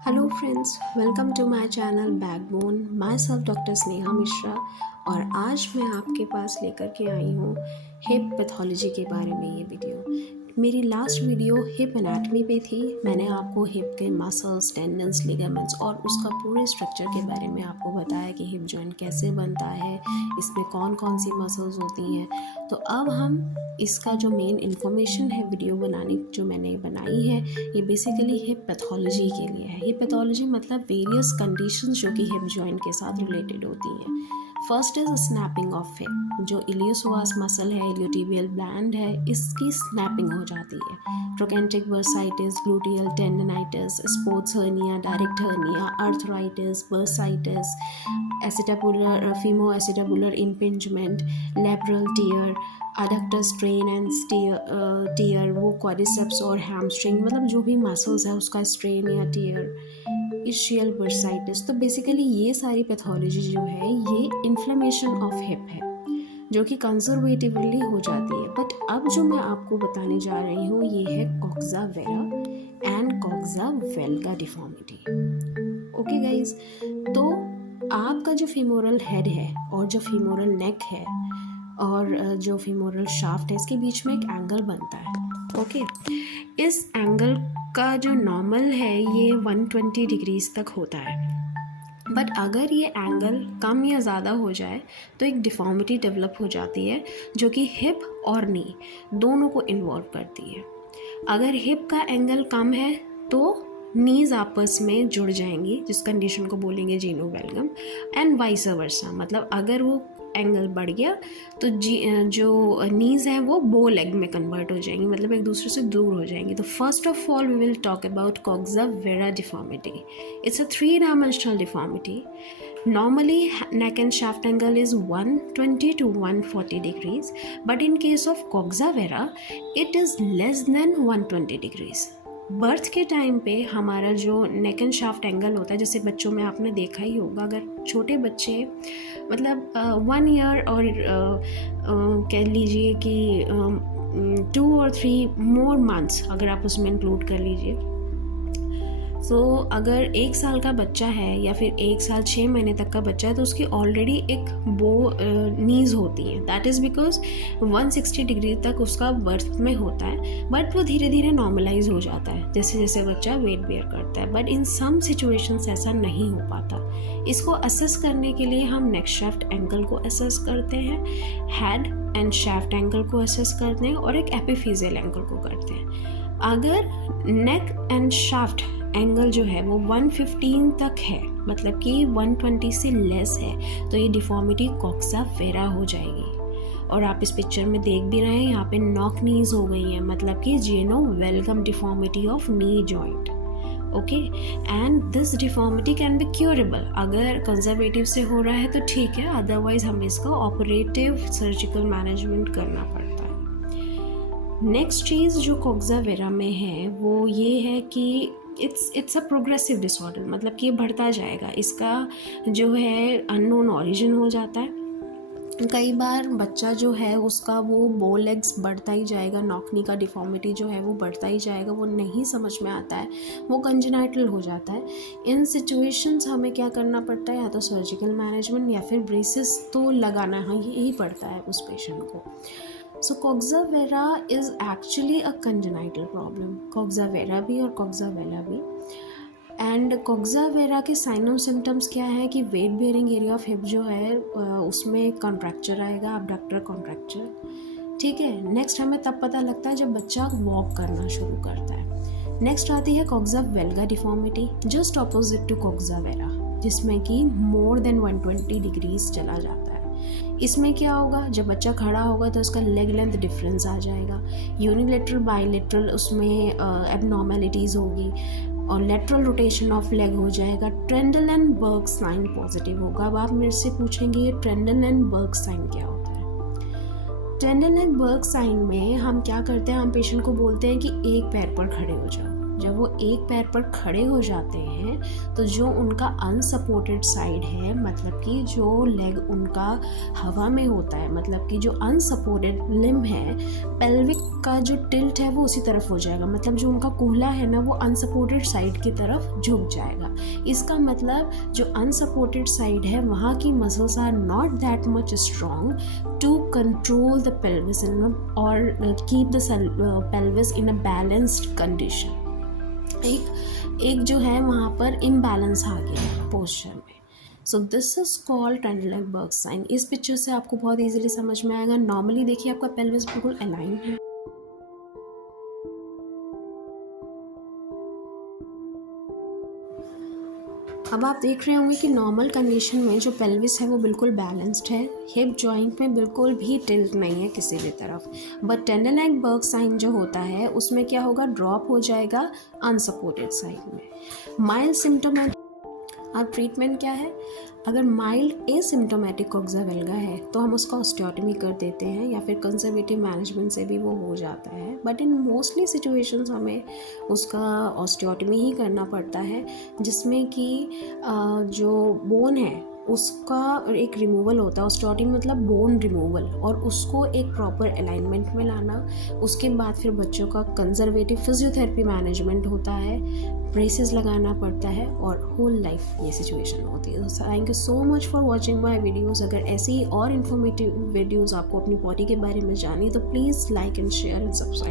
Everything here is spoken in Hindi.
Hello friends, welcome to my channel backbone. Myself doctor Sneha Mishra और आज मैं आपके पास लेकर के आई हूँ हिप पैथोलॉजी के बारे में ये वीडियो। मेरी लास्ट वीडियो हिप एनाटमी पे थी। मैंने आपको हिप के मसल्स, टेंडन्स, लिगामेंट्स और उसका पूरे स्ट्रक्चर के बारे में आपको बताया कि हिप जॉइंट कैसे बनता है, इसमें कौन कौन सी मसल्स होती हैं। तो अब हम इसका जो मेन इन्फॉर्मेशन है वीडियो बनाने जो मैंने बनाई है, ये बेसिकली हिप पैथोलॉजी के लिए है। हिप पैथोलॉजी मतलब वेरियस कंडीशंस जो कि हिप जॉइंट के साथ रिलेटेड होती हैं। First is snapping of hip. जो इलियोपसोआस मसल है, इलियोटिबियल बैंड है, इसकी स्नैपिंग हो जाती है। Trochanteric bursitis, gluteal tendinitis, sports hernia, direct hernia, arthritis, bursitis, acetabular femoroacetabular impingement, labral tear, adductor strain and tear, वो क्वाड्रिसेप्स और हैमस्ट्रिंग मतलब जो भी मसल्स है उसका स्ट्रेन या टियर, इशियल बर्साइटिस। तो बेसिकली ये सारी पैथोलॉजी जो है ये इन्फ्लेमेशन ऑफ हिप है जो कि कंजर्वेटिवली हो जाती है। बट अब जो मैं आपको बताने जा रही हूँ ये है coxa vara and coxa valga deformity. Okay guys, तो आपका जो फीमोरल हेड है और जो फीमोरल नेक है और जो फीमोरल शाफ्ट है, इसके बीच में एक एंगल बनता है। ओके, इस एंगल का जो नॉर्मल है ये 120 डिग्रीज तक होता है। बट अगर ये एंगल कम या ज़्यादा हो जाए तो एक डिफॉर्मिटी डेवलप हो जाती है जो कि हिप और नी दोनों को इन्वॉल्व करती है। अगर हिप का एंगल कम है तो नीज आपस में जुड़ जाएंगी, जिस कंडीशन को बोलेंगे जीनोवेल्गम, एंड वाइस वर्सा। मतलब अगर वो एंगल बढ़ गया तो जो नीज है वो बो लेग में कन्वर्ट हो जाएंगी, मतलब एक दूसरे से दूर हो जाएंगी। तो first of all we will talk about coxa vara deformity. It's a three dimensional deformity. Normally neck and shaft angle is 120 to 140 degrees, but in case of coxa vara it is less than 120 degrees. Birth के टाइम पे हमारा जो नेक एंड शाफ्ट एंगल होता है, जैसे बच्चों में आपने देखा ही होगा, अगर छोटे बच्चे मतलब 1 ईयर और कह लीजिए कि 2 और 3 मोर मंथ्स अगर आप उसमें इंक्लूड कर लीजिए, सो अगर 1 साल का बच्चा है या फिर 1 साल 6 महीने तक का बच्चा है तो उसकी ऑलरेडी एक बो नीज होती है। दैट इज़ बिकॉज 160 डिग्री तक उसका बर्थ में होता है, बट वो धीरे धीरे नॉर्मलाइज हो जाता है जैसे जैसे बच्चा वेट बेयर करता है। बट इन सम सिचुएशंस ऐसा नहीं हो पाता। इसको असेस करने के लिए हम नेक शाफ्ट एंगल को असेस करते हैं, हेड एंड शाफ्ट एंगल को असेस करते हैं और एक एपिफिजियल एंगल को करते हैं। अगर नेक एंड शाफ्ट एंगल जो है वो 115 तक है, मतलब कि 120 से लेस है, तो ये डिफॉर्मिटी कॉक्सा वेरा हो जाएगी। और आप इस पिक्चर में देख भी रहे हैं, यहाँ पे नॉक नीज हो गई हैं, मतलब कि genu valgum deformity of knee joint. Okay, and this deformity can be curable. अगर कंजर्वेटिव से हो रहा है तो ठीक है, अदरवाइज हमें इसका ऑपरेटिव सर्जिकल मैनेजमेंट करना पड़ता है। नेक्स्ट चीज़ जो कॉक्सा वेरा में है वो ये है कि इट्स अ प्रोग्रेसिव डिसऑर्डर, मतलब कि ये बढ़ता जाएगा। इसका जो है अननोन ऑरिजिन हो जाता है। कई बार बच्चा जो है उसका वो बो लेग्स बढ़ता ही जाएगा, नॉकनी का डिफॉर्मिटी जो है वो बढ़ता ही जाएगा, वो नहीं समझ में आता है, वो कंजेनाइटल हो जाता है। इन सिचुएशंस हमें क्या करना पड़ता है, या तो सर्जिकल मैनेजमेंट या फिर ब्रेसेस तो लगाना ही पड़ता है उस पेशेंट को। So coxa vera is actually a congenital problem. coxa vera भी और coxa vela भी। एंड coxa vera के साइन और सिम्टम्स क्या है कि weight bearing area of hip जो है उसमें कॉन्ट्रैक्चर आएगा, abductor कॉन्ट्रैक्चर। ठीक है, नेक्स्ट हमें तब पता लगता है जब बच्चा वॉक करना शुरू करता है। नेक्स्ट आती है coxa velga deformity, just opposite to coxa vera, जिसमें कि मोर देन 120 डिग्रीज चला जाता है। इसमें क्या होगा, जब बच्चा खड़ा होगा तो उसका लेग लेंथ डिफरेंस आ जाएगा, यूनिलेटरल बाइलेटरल उसमें एबनॉर्मेलिटीज़ होगी और लेटरल रोटेशन ऑफ लेग हो जाएगा। ट्रेंडल-एंड-बर्ग साइन पॉजिटिव होगा। अब आप मेरे से पूछेंगे ये ट्रेंडल-एंड-बर्ग साइन क्या होता है। ट्रेंडल-एंड-बर्ग साइन में हम क्या करते हैं, हम पेशेंट को बोलते हैं कि एक पैर पर खड़े हो जाओ, जब वो एक पैर पर खड़े हो जाते हैं तो जो उनका अनसपोर्टेड साइड है, मतलब कि जो लेग उनका हवा में होता है, मतलब कि जो अनसपोर्टेड लिम्ब है, पेल्विक का जो टिल्ट है वो उसी तरफ हो जाएगा, मतलब जो उनका कूल्हा है ना वो अनसपोर्टेड साइड की तरफ झुक जाएगा। इसका मतलब जो अनसपोर्टेड साइड है वहाँ की muscles are not that much strong to control the pelvis और keep the pelvis in a balanced condition. एक जो है वहाँ पर इम्बैलेंस आ गया पोस्चर में। So this is called Trendelenburg sign. इस पिक्चर से आपको बहुत इजीली समझ में आएगा। नॉर्मली देखिए आपका पेल्विस बिल्कुल अलाइन है। अब आप देख रहे होंगे कि नॉर्मल कंडीशन में जो पेल्विस है वो बिल्कुल बैलेंस्ड है, हिप जॉइंट में बिल्कुल भी टिल्ट नहीं है किसी भी तरफ। बट ट्रेंडलबर्ग साइन जो होता है उसमें क्या होगा, ड्रॉप हो जाएगा अनसपोर्टेड साइड में। Mild symptomatic. अब ट्रीटमेंट क्या है, अगर माइल्ड एसिम्टोमेटिक कोक्सा वेल्गा है तो हम उसका ऑस्टियोटमी कर देते हैं या फिर कंजर्वेटिव मैनेजमेंट से भी वो हो जाता है। बट इन मोस्टली सिचुएशंस हमें उसका ऑस्टियोटमी ही करना पड़ता है, जिसमें कि जो बोन है उसका एक रिमूवल होता है। ऑस्टियोटमी मतलब बोन रिमूवल, और उसको एक प्रॉपर अलाइनमेंट में लाना। उसके बाद फिर बच्चों का कंजर्वेटिव फिजियोथेरेपी मैनेजमेंट होता है, ब्रेसेस लगाना पड़ता है और होल लाइफ ये सिचुएशन होती है। Thank you so much for watching my videos. अगर ऐसी ही और इन्फॉर्मेटिव वीडियोज़ आपको अपनी बॉडी के बारे में जानी तो please like and share and subscribe.